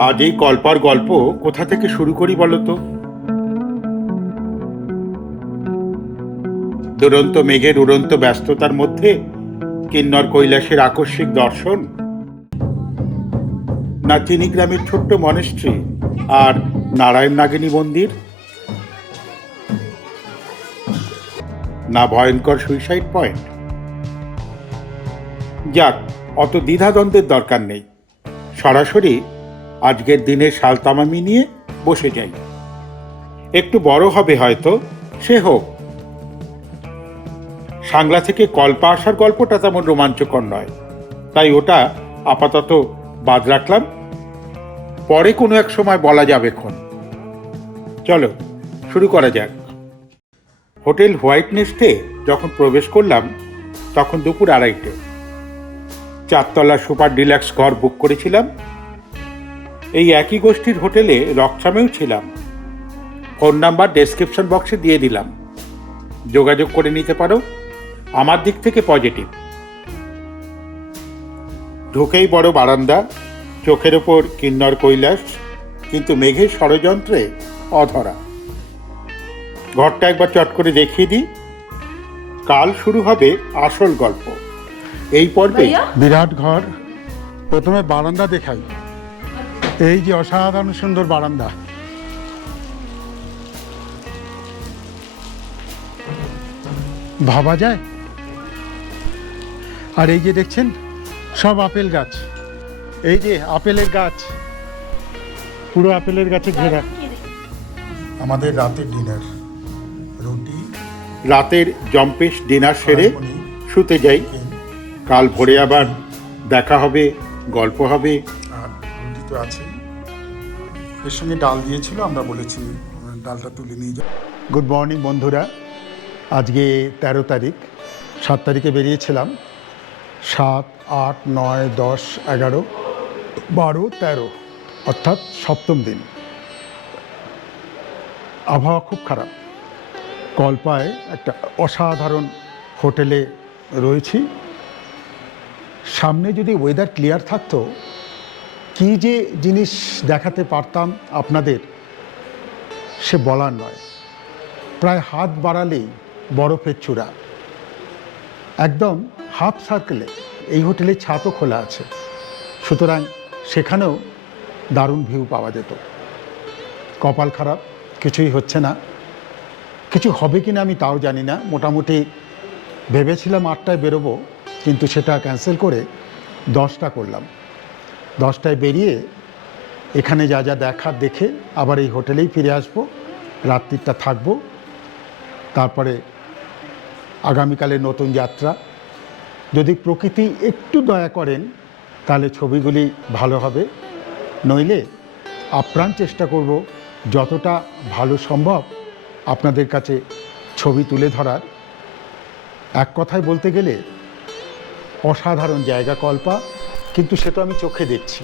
আজ এই কল্পার গল্প কোথা থেকে শুরু করি বলো তো? দুরন্ত মেঘের উড়ন্ত ব্যস্ততার মধ্যে কিন্নর কৈলাসের আকস্মিক দর্শন না চিনি গ্রামের ছোট্ট মনেস্ট্রি আর নারায়ণ নাগিনী মন্দির? না ভয়ঙ্কর সুইসাইড পয়েন্ট? যাক, অত দ্বিধাদ্বন্দ্বের দরকার নেই। সরাসরি আজকের দিনে সালতামামি নিয়ে বসে যাই। একটু বড় হবে হয়তো, সে হোক। সাংলা থেকে কল্পা আসার গল্পটা তেমন রোমাঞ্চকর নয়। তাই ওটা আপাতত বাদ রাখলাম। পরে কোনো এক সময় বলা যাবে খন চলো, শুরু করা যাক। হোটেল হোয়াইট নেস্টে যখন প্রবেশ করলাম, তখন দুপুর আড়াইটে। চারতলা সুপার ডিলাক্স ঘর বুক করেছিলাম। এই একই গোষ্ঠীর হোটেলে রকছামেও ছিলাম। ফোন নাম্বার ডেসক্রিপশন বক্সে দিয়ে দিলাম। যোগাযোগ করে নিতে পারো। আমার দিক থেকে পজিটিভ। ঢুকেই বড় বারান্দা চোখের ওপর কিন্নর কৈলাস কিন্তু মেঘের ষড়যন্ত্রে অধরা। ঘরটা একবার চট করে দেখিয়ে দিই। কাল শুরু হবে আসল গল্প। এই পর্বে বিরাট ঘর। প্রথমে বারান্দা দেখাই। এই যে অসাধারণ সুন্দর বারান্দা। ভাবা যায়? আর এই যে দেখছেন সব আপেল গাছ। এই যে আপেলের গাছ। পুরো আপেলের গাছে ঘেরা। আমাদের রাতের ডিনার। রুটি রাতের জম্পেশ ডিনার সেরে শুতে যাই। কাল ভোরে আবার দেখা হবে গল্প হবে। আর রুটি তো আছেই। এর সঙ্গে ডাল দিয়েছিল, আমরা বলেছি ডালটা তুলে নিয়ে যাও গুড মর্নিং বন্ধুরা। আজকে তেরো তারিখ, সাত তারিখে বেরিয়েছিলাম। সাত, আট, নয়, দশ, এগারো, বারো, তেরো, অর্থাৎ সপ্তম দিন। আবহাওয়া খুব খারাপ। কল্পায় একটা অসাধারণ হোটেলে রয়েছি। সামনে যদি ওয়েদার ক্লিয়ার থাকতো কি যে জিনিস দেখাতে পারতাম আপনাদের, সে বলার নয়। প্রায় হাত বাড়ালেই বরফের চূড়া। একদম হাফ সার্কেলে এই হোটেলে ছাতও খোলা আছে। সুতরাং সেখানেও দারুণ ভিউ পাওয়া যেত। কপাল খারাপ, কিছুই হচ্ছে না। কিছু হবে কি না আমি তাও জানি না। মোটামুটি ভেবেছিলাম আটটায় বেরোবো, কিন্তু সেটা ক্যান্সেল করে দশটা করলাম। দশটায় বেরিয়ে এখানে যা যা দেখার দেখে আবার এই হোটেলেই ফিরে আসব, রাত্রিটা থাকব। তারপরে আগামীকালের নতুন যাত্রা। যদি প্রকৃতি একটু দয়া করেন, তাহলে ছবিগুলি ভালো হবে। নইলে আপ্রাণ চেষ্টা করব যতটা ভালো সম্ভব আপনাদের কাছে ছবি তুলে ধরার। এক কথায় বলতে গেলে, অসাধারণ জায়গা কল্পা। কিন্তু সে তো আমি চোখে দেখছি।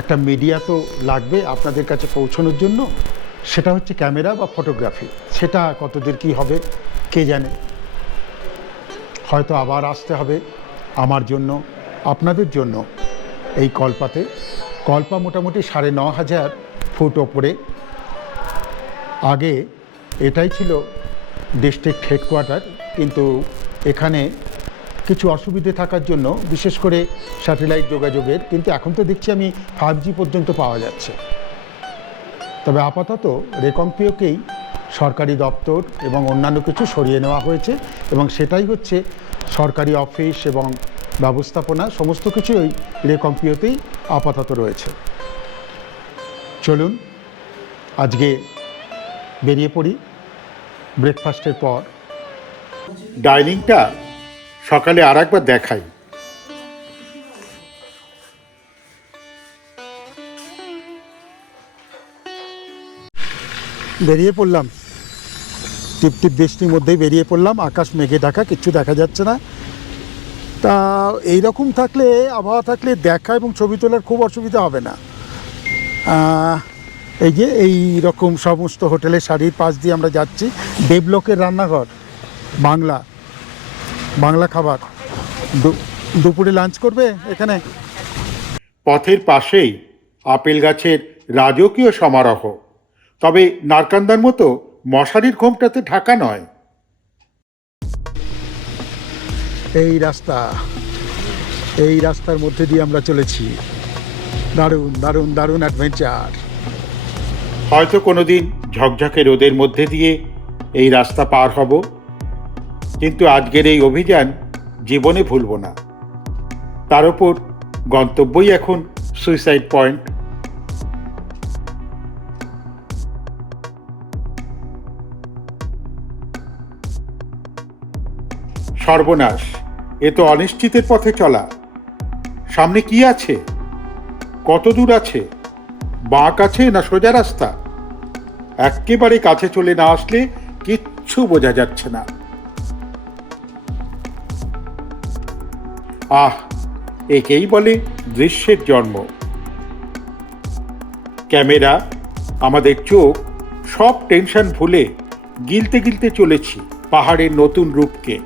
একটা মিডিয়া তো লাগবে আপনাদের কাছে পৌঁছানোর জন্য। সেটা হচ্ছে ক্যামেরা বা ফটোগ্রাফি সেটা কতদের কি হবে, কে জানে? হয়তো আবার আসতে হবে আমার জন্য, আপনাদের জন্য এই কল্পাতে। কল্পা মোটামুটি সাড়ে ন হাজার ফুট ওপরে। আগে এটাই ছিল ডিস্ট্রিক্ট হেডকোয়ার্টার কিন্তু এখানে কিছু অসুবিধে থাকার জন্য বিশেষ করে স্যাটেলাইট যোগাযোগের, কিন্তু এখন তো দেখছি আমি ফাইভ জি পর্যন্ত পাওয়া যাচ্ছে। তবে আপাতত রেকম্পিওকেই সরকারি দপ্তর এবং অন্যান্য কিছু সরিয়ে নেওয়া হয়েছে এবং সেটাই হচ্ছে সরকারি অফিস এবং ব্যবস্থাপনা, সমস্ত কিছু ওই রেকম্পিওতেই আপাতত রয়েছে। চলুন, আজকে বেরিয়ে পড়ি। ব্রেকফাস্টের পর। ডাইনিংটা সকালে আর একবার দেখাই। বেরিয়ে পড়লাম। টিপ টিপ বৃষ্টির মধ্যেই বেরিয়ে পড়লাম। আকাশ মেঘে ঢাকা, কিচ্ছু দেখা যাচ্ছে না। তা এই রকম থাকলে, আবহাওয়া থাকলে দেখা এবং ছবি তোলার খুব অসুবিধা হবে না। এই যে এই রকম সমস্ত হোটেলের শাড়ির পাশ দিয়ে আমরা যাচ্ছি। দেবলোকের রান্নাঘর, বাংলা। বাংলা খাবার। দুপুরে লাঞ্চ করবে এখানে? পথের পাশেই আপেল গাছের রাজকীয় সমারোহ। তবে নারকান্দার মতো মশারির ঘোমটাতে ঢাকা নয়। এই রাস্তা এই রাস্তার মধ্যে দিয়ে আমরা চলেছি। দারুণ দারুণ দারুণ অ্যাডভেঞ্চার হয়তো কোনোদিন ঝকঝকে রোদের মধ্যে দিয়ে এই রাস্তা পার হব। কিন্তু আজকের এই অভিযান জীবনে ভুলব না। তার ওপর গন্তব্যই এখন সুইসাইড পয়েন্ট সর্বনাশ, এ তো অনিশ্চিতের পথে চলা। সামনে কি আছে? কত দূর আছে? বাঁক আছে না সোজা রাস্তা? একেবারে কাছে চলে না আসলে কিচ্ছু বোঝা যাচ্ছে না। আহ, একেই বলে দৃশ্যের জন্ম। ক্যামেরা, আমাদের চোখ, সব টেনশন ভুলে গিলতে গিলতে চলেছি পাহাড়ের নতুন রূপকে।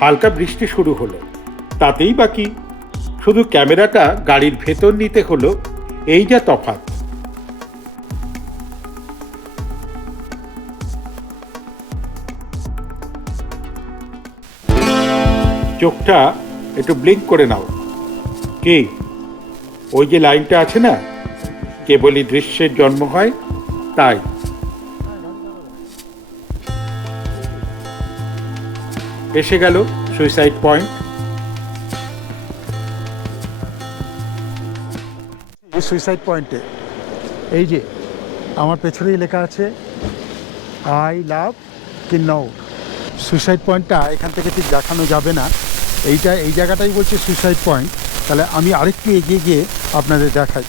হালকা বৃষ্টি শুরু হলো। তাতেই বাকি। শুধু ক্যামেরাটা গাড়ির ভেতর নিতে হলো, এই যা তফাৎ। চোখটা একটু ব্লিঙ্ক করে নাও। কি? ওই যে লাইনটা আছে না? কেবলই দৃশ্যের জন্ম হয়, তাই। এসে গেল সুইসাইড পয়েন্ট এই সুইসাইড পয়েন্টে এই যে আমার পেছনেই লেখা আছে আই লাভ কিন্নৌর। সুইসাইড পয়েন্টটা এখান থেকে ঠিক দেখানো যাবে না। এইটা, এই জায়গাটাই বলছে সুইসাইড পয়েন্ট তাহলে আমি আরেকটু এগিয়ে গিয়ে আপনাদের দেখাই।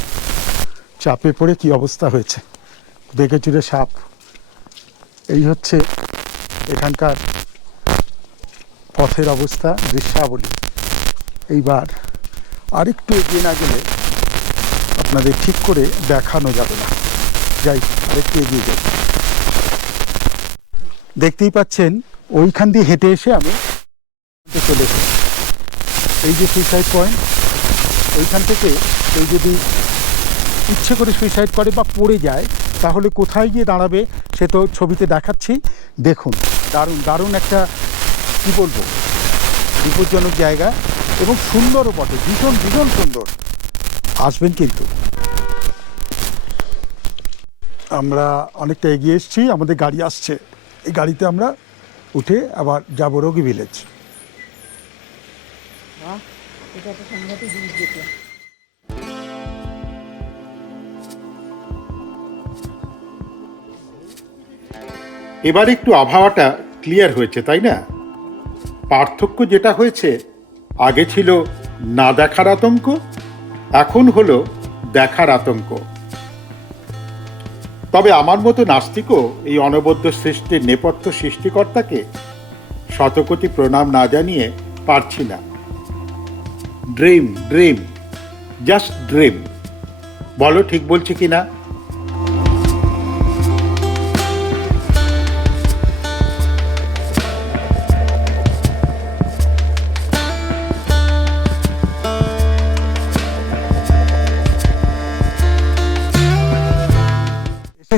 চাপে পড়ে কি অবস্থা হয়েছে? দেখে চুরে সাপ। এই হচ্ছে এখানকার পথের অবস্থা দৃশ্যাবলী। এইবার আরেকটু এগিয়ে না গেলে আপনাদের ঠিক করে দেখানো যাবে না। যাই, আরেকটু এগিয়ে যাই। দেখতেই পাচ্ছেন, ওইখান দিয়ে হেঁটে এসে আমি চলে এসেছি। এই যে সুইসাইড পয়েন্ট ওইখান থেকে কেউ যদি ইচ্ছে করে সুইসাইড করে বা পড়ে যায়, তাহলে কোথায় গিয়ে দাঁড়াবে সে তো ছবিতে দেখাচ্ছি। দেখুন, দারুণ দারুণ একটা, কী বলব, বিপজ্জনক জায়গা এবং সুন্দরও বটে, ভীষণ ভীষণ সুন্দর। আসবেন কিন্তু। আমরা অনেকটা এগিয়ে এসেছি, আমাদের গাড়ি আসছে। এই গাড়িতে আমরা উঠে আবার যাব রোগী ভিলেজ। এটা তো সাংঘাতিক জিনিস দেখলাম। এবার একটু আবহাওয়াটা ক্লিয়ার হয়েছে, তাই না? পার্থক্য যেটা হয়েছে, আগে ছিল না দেখার আতঙ্ক, এখন হলো দেখার আতঙ্ক। তবে আমার মতো নাস্তিকও এই অনবদ্য সৃষ্টির নেপথ্য সৃষ্টিকর্তাকে শতকোটি প্রণাম না জানিয়ে পারছি না। ড্রিম ড্রিম জাস্ট ড্রিম বলো, ঠিক বলছি কি না?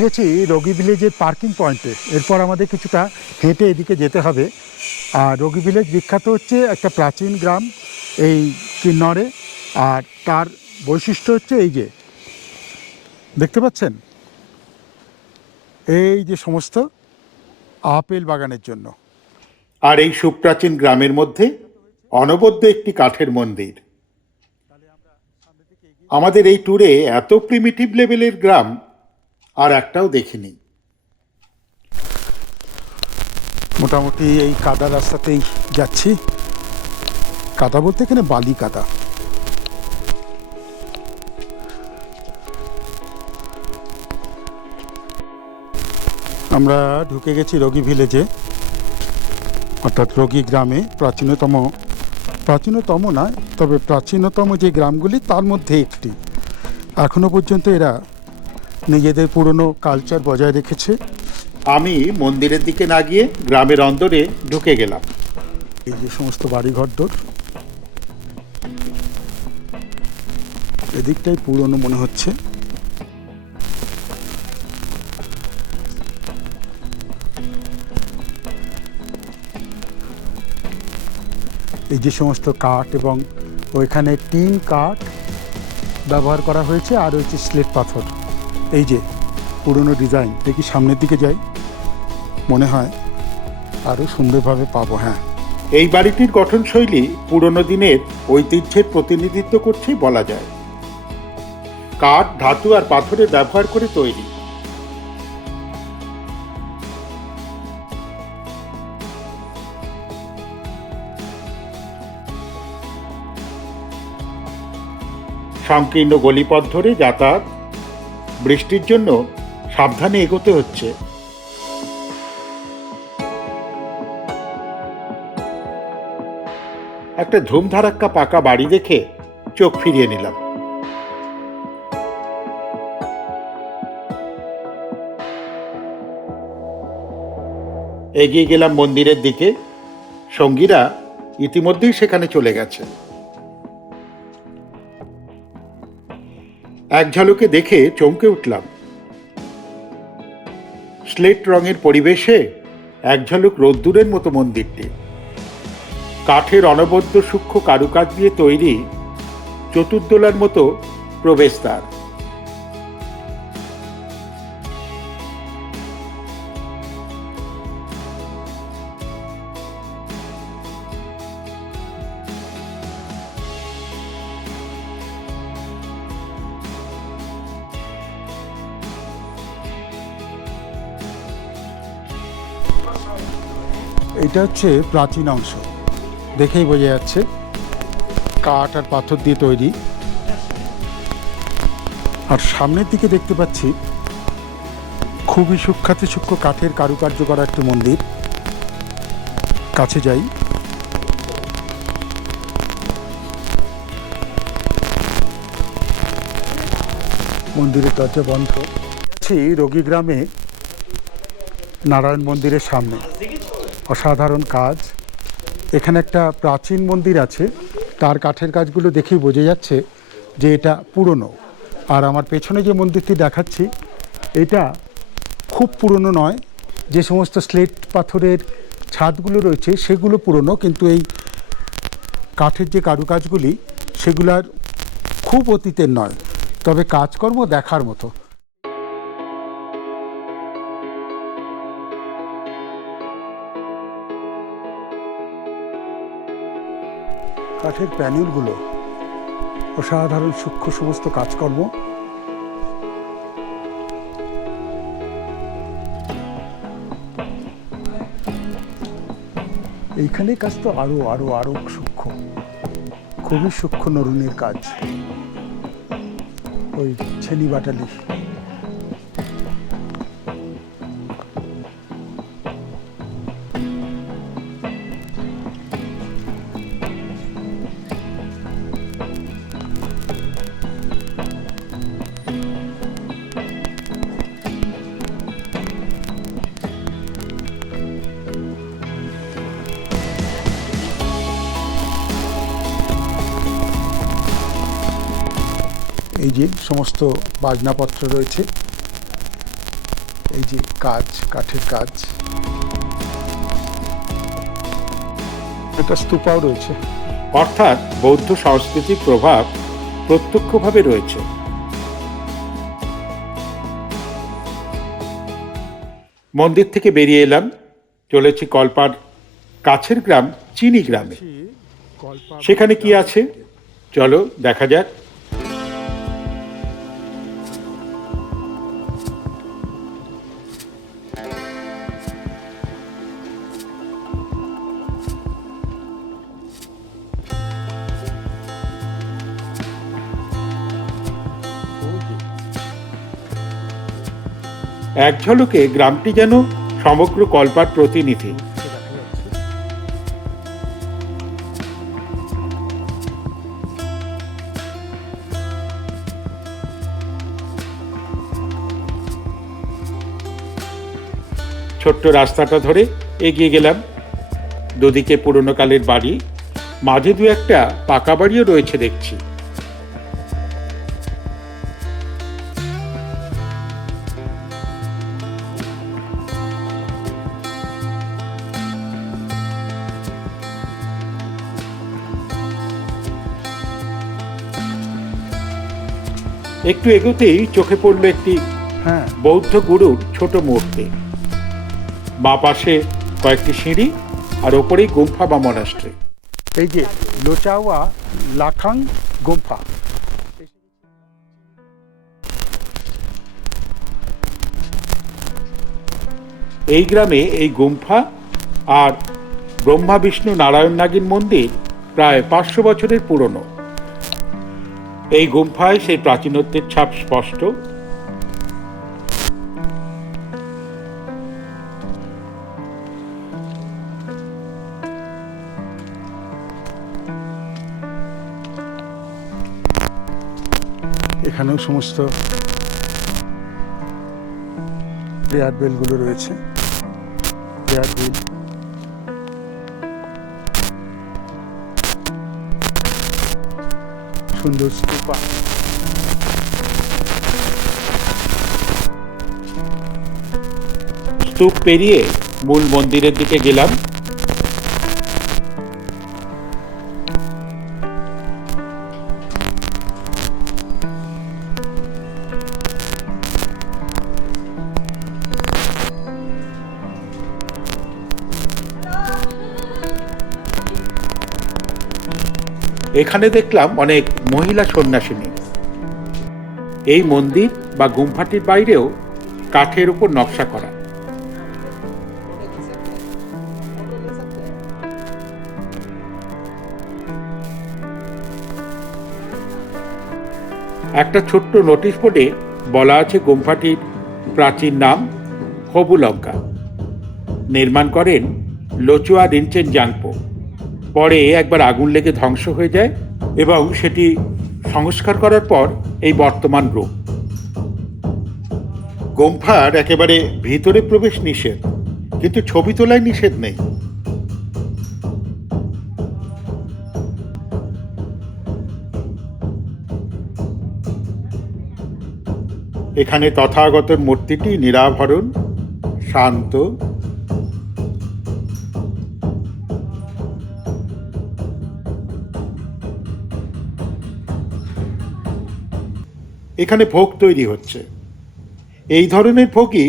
গেছি রোগী ভিলেজের পার্কিং পয়েন্টে। এরপর আমাদের কিছুটা হেঁটে এদিকে যেতে হবে। আর রোগী ভিলেজ বিখ্যাত হচ্ছে একটা প্রাচীন গ্রাম। এই কিন্নরে আর তার বৈশিষ্ট্য হচ্ছে এই যে দেখতে পাচ্ছেন? এই যে সমস্ত আপেল বাগানের জন্য। আর এই সুপ্রাচীন গ্রামের মধ্যে অনবদ্য একটি কাঠের মন্দির। আমাদের এই ট্যুরে এত প্রিমিটিভ লেভেলের গ্রাম আর একটাও দেখিনি। মোটামুটি এই কাদা রাস্তাতেই যাচ্ছি। কাদা বলতে এখানে বালি কাদা আমরা ঢুকে গেছি রোগী ভিলেজে। অর্থাৎ রোগী গ্রামে প্রাচীনতম প্রাচীনতম নয় তবে প্রাচীনতম যে গ্রামগুলি তার মধ্যে একটি। এখনও পর্যন্ত এরা নিজেদের পুরনো কালচার বজায় রেখেছে। আমি মন্দিরের দিকে না গিয়ে গ্রামের অন্দরে ঢুকে গেলাম। এই যে সমস্ত বাড়িঘরদোর এদিকটাই পুরনো মনে হচ্ছে। এই যে সমস্ত কাঠ এবং ওইখানে টিন কাঠ ব্যবহার করা হয়েছে, আর হচ্ছে স্লেট পাথর। এই যে পুরনো ডিজাইন, দেখি সামনের দিকে যাই, মনে হয় আরও সুন্দরভাবে পাবো হ্যাঁ। এই বাড়িটির গঠনশৈলী পুরনো দিনের ঐতিহ্যের প্রতিনিধিত্ব করছেই বলা যায়। কাঠ, ধাতু আর পাথরের ব্যবহার করে তৈরি। সংকীর্ণ গলিপথ ধরে যাতায়াত। বৃষ্টির জন্য সাবধানে এগোতে হচ্ছে। একটা ধুমধারাক্কা পাকা বাড়ি দেখে চোখ ফিরিয়ে নিলাম। এগিয়ে গেলাম মন্দিরের দিকে। সঙ্গীরা ইতিমধ্যেই সেখানে চলে গেছে। এক ঝলকে দেখে চমকে উঠলাম। স্লেট রঙের পরিবেশে এক ঝলক রোদ্দুরের মতো মন্দিরটি। কাঠের অনবদ্য সূক্ষ্ম কারুকাজ দিয়ে তৈরি চতুর্দোলার মতো প্রবেশদ্বার। এটা হচ্ছে প্রাচীন অংশ। দেখেই বোঝা যাচ্ছে কাঠ আর পাথর দিয়ে তৈরি। আর সামনের দিকে দেখতে পাচ্ছি খুবই সূক্ষাতি সূক্ষ্ম কাঠের কারুকার্য করা একটি মন্দির। কাছে যাই। মন্দিরের দরজা বন্ধ। আছি রোগী গ্রামে নারায়ণ মন্দিরের সামনে। অসাধারণ কাজ। এখানে একটা প্রাচীন মন্দির আছে। তার কাঠের কাজগুলো দেখেই বোঝা যাচ্ছে যে এটা পুরনো। আর আমার পেছনে যে মন্দিরটি দেখাচ্ছি, এটা খুব পুরনো নয়। যে সমস্ত স্লেট পাথরের ছাদগুলো রয়েছে, সেগুলো পুরনো, কিন্তু এই কাঠের যে কারুকাজগুলি, সেগুলার খুব অতীতের নয়। তবে কাজকর্ম দেখার মতো। কাঠের প্যানেলগুলো, অসাধারণ সূক্ষ্ম সমস্ত কাজকর্ম। এইখানে কাজ তো আরও আরও আরও সূক্ষ্ম। খুবই সূক্ষ্ম নরুনির কাজ। ওই ছেনি বাটালি। যে সমস্ত বাজনাপত্র রয়েছে। এই যে কাজ কাঠের কাজ। একটা স্তূপাও রয়েছে। অর্থাৎ বৌদ্ধ সংস্কৃতির প্রভাব প্রত্যক্ষভাবে রয়েছে। মন্দির থেকে বেরিয়ে এলাম। চলেছি কল্পার কাছের গ্রাম চিনি গ্রামে। সেখানে কি আছে? চলো দেখা যাক। এক ঝলকে গ্রামটি যেন সমগ্র কল্পার প্রতিনিধি। ছোট্ট রাস্তাটা ধরে এগিয়ে গেলাম। দুদিকে পুরনো কালের বাড়ি, মাঝে দু একটা পাকা বাড়িও রয়েছে দেখছি। একটু এগোতেই চোখে পড়ল একটি হ্যাঁ। বৌদ্ধ গুরুর ছোট মূর্তি। বা পাশে কয়েকটি সিঁড়ি আর ওপরেই গুম্ফা বা মনাস্ট্রি। এই যে লোচাওয়া লাখাং গুম্ফা। এই গ্রামে এই গুম্ফা আর ব্রহ্মা বিষ্ণু নারায়ণ নাগিন মন্দির প্রায় পাঁচশো বছরের পুরনো। এই গুম্ফায় সেই প্রাচীনত্বের ছাপ স্পষ্ট। এখানেও সমস্ত প্রেয়ার বেলগুলো রয়েছে। প্রেয়ার বেল সুন্দর স্তূপা। স্তূপ পেরিয়ে মূল মন্দিরের দিকে গেলাম। এখানে দেখলাম অনেক মহিলা সন্ন্যাসিনী। এই মন্দির বা গুম্ফাটির বাইরেও কাঠের উপর নকশা করা। একটা ছোট্ট নোটিশ বোর্ডে বলা আছে গুম্ফাটির প্রাচীন নাম হবুলঙ্কা নির্মাণ করেন লোচুয়া রিনচেন জাংপো পরে একবার আগুন লেগে ধ্বংস হয়ে যায় এবং সেটি সংস্কার করার পর এই বর্তমান রূপ। গুম্ফার একেবারে ভিতরে প্রবেশ নিষেধ, কিন্তু ছবি তোলায় নিষেধ নেই। এখানে তথাগতর মূর্তিটি নিরাভরণ, শান্ত এখানে ভোগ তৈরি হচ্ছে। এই ধরনের ভোগই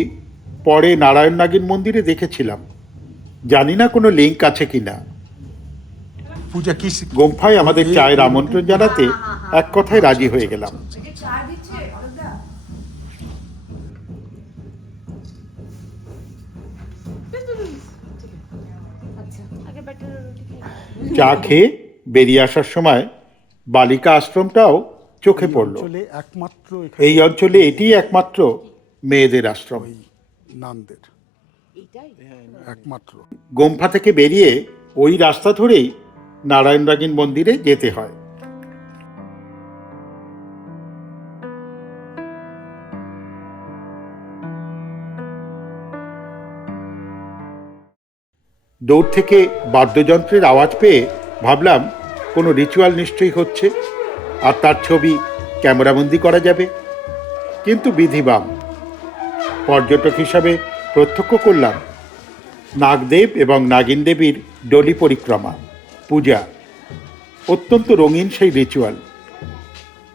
পরে নারায়ণ নাগিন মন্দিরে দেখেছিলাম। জানি না কোনো লিঙ্ক আছে কিনা। পূজা কি গোম্ফায় আমাদের চায়ের আমন্ত্রণ জানাতে এক কথায় রাজি হয়ে গেলাম। চা খেয়ে বেরিয়ে আসার সময় বালিকা আশ্রমটাও চোখে পড়ল। একমাত্র এই অঞ্চলে এটিই একমাত্র মেয়েদের আশ্রম। নানদের। একমাত্র। গোম্ফা থেকে বেরিয়ে ওই রাস্তা ধরেই নারায়ণ রাগিন মন্দিরে যেতে হয়। দৌড় থেকে বাদ্যযন্ত্রের আওয়াজ পেয়ে ভাবলাম কোনো রিচুয়াল নিশ্চয়ই হচ্ছে। আর তার ছবি ক্যামেরাবন্দি করা যাবে। কিন্তু বিধিবাম, পর্যটক হিসাবে প্রত্যক্ষ করলাম, নাগদেব এবং নাগিন দেবীর ডলি পরিক্রমা, পূজা, অত্যন্ত রঙিন সেই রিচুয়াল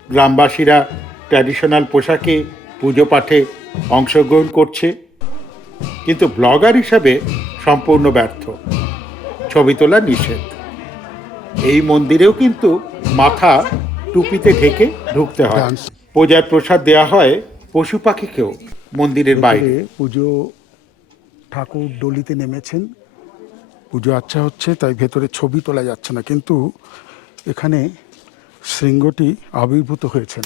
গ্রামবাসীরা ট্র্যাডিশনাল পোশাকে পুজো পাঠে অংশগ্রহণ করছে, কিন্তু ব্লগার হিসাবে সম্পূর্ণ ব্যর্থ, ছবি তোলা নিষেধ। এই মন্দিরেও কিন্তু মাথা টুপিতে ঢেকে ঢুকতে হয়. পূজার প্রসাদ দেওয়া হয় পশু পাখিকেও মন্দিরের বাইরে। পুজো ঠাকুর ডলিতে নেমেছেন। পুজো আচ্ছা হচ্ছে তাই ভেতরে ছবি তোলা যাচ্ছে না। কিন্তু এখানে শৃঙ্গটি আবির্ভূত হয়েছেন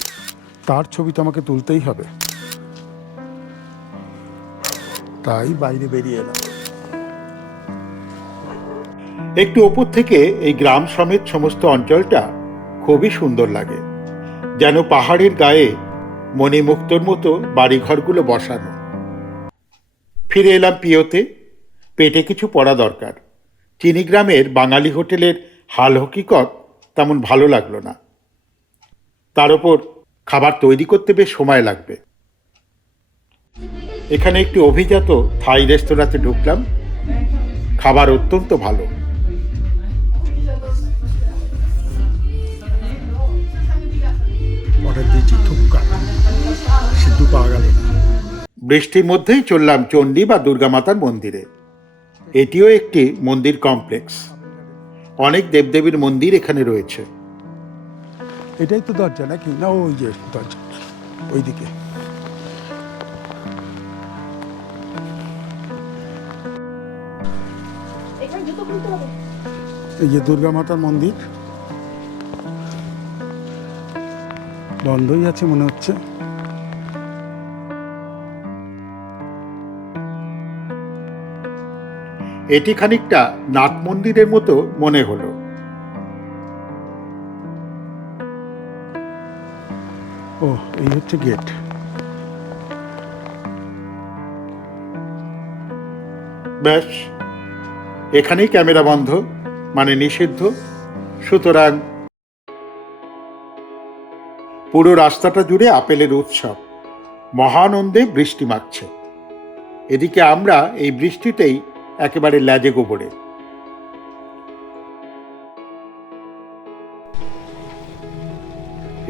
তার ছবি তো আমাকে তুলতেই হবে। তাই বাইরে বেরিয়ে এলাম। একটু ওপর থেকে এই গ্রাম সমেত সমস্ত অঞ্চলটা খুবই সুন্দর লাগে। যেন পাহাড়ের গায়ে মণিমুক্তর মতো বাড়িঘরগুলো বসানো। ফিরে এলাম পিওতে। পেটে কিছু পড়া দরকার। চিনিগ্রামের বাঙালি হোটেলের হাল হকিকত তেমন ভালো লাগল না। তার ওপর খাবার তৈরি করতে বেশ সময় লাগবে। এখানে একটি অভিজাত থাই রেস্তোরাঁতে ঢুকলাম। খাবার অত্যন্ত ভালো। অর্ডার দিয়েছি থুপকা বৃষ্টির মধ্যেই চললাম চণ্ডী বা দুর্গা মাতার মন্দিরে। এটিও একটি মন্দির কমপ্লেক্স। অনেক দেবদেবীর মন্দির এখানে রয়েছে। এটাই তো দরজা নাকি? না ওই যে দরজা। ওইদিকে। এই যে দুর্গা মাতার মন্দির। বন্ধই আছে মনে হচ্ছে। এটি খানিকটা নাট মন্দিরের মতো মনে হলো। ও এই হচ্ছে গেট। ব্যাস এখানেই ক্যামেরা বন্ধ মানে নিষিদ্ধ। সুতরাং পুরো রাস্তাটা জুড়ে আপেলের উৎসব। মহানন্দে বৃষ্টি মারছে এদিকে আমরা এই বৃষ্টিতেই একেবারে ল্যাজে গোবরে।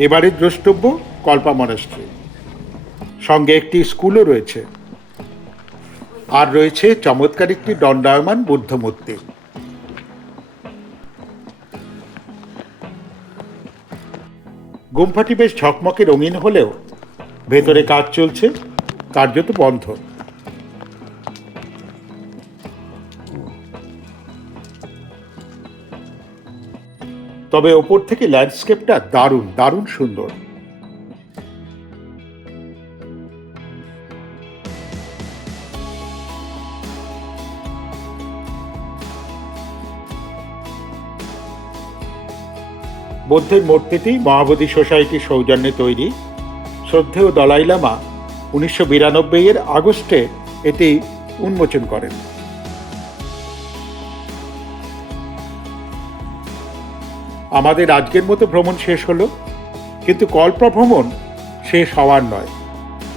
এবারের দ্রষ্টব্য কল্পা মনেস্ট্রি সঙ্গে একটি স্কুলও রয়েছে। আর রয়েছে চমৎকার একটি দণ্ডায়মান বুদ্ধ মূর্তি গুম্ফাটি বেশ ঝকমকে রঙিন হলেও ভেতরে কাজ চলছে, কার্যত বন্ধ। তবে ওপর থেকে ল্যান্ডস্কেপটা দারুণ দারুণ সুন্দর। বৌদ্ধের মূর্তিটি মহাবোধি সোসাইটির সৌজন্যে তৈরি। শ্রদ্ধেয় দলাই লামা উনিশশো বিরানব্বই এর আগস্টে এটি উন্মোচন করেন। আমাদের আজকের মতো ভ্রমণ শেষ হলো, কিন্তু কল্প ভ্রমণ শেষ হওয়ার নয়,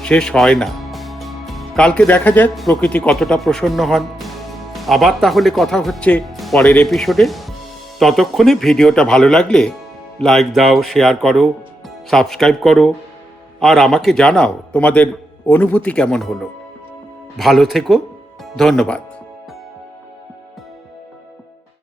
শেষ হয় না। কালকে দেখা যাক প্রকৃতি কতটা প্রসন্ন হন। আবার তাহলে কথা হচ্ছে পরের এপিসোডে ততক্ষণে ভিডিওটা ভালো লাগলে লাইক দাও শেয়ার করো সাবস্ক্রাইব করো, আর আমাকে জানাও তোমাদের অনুভূতি কেমন হলো। ভালো থেকো, ধন্যবাদ।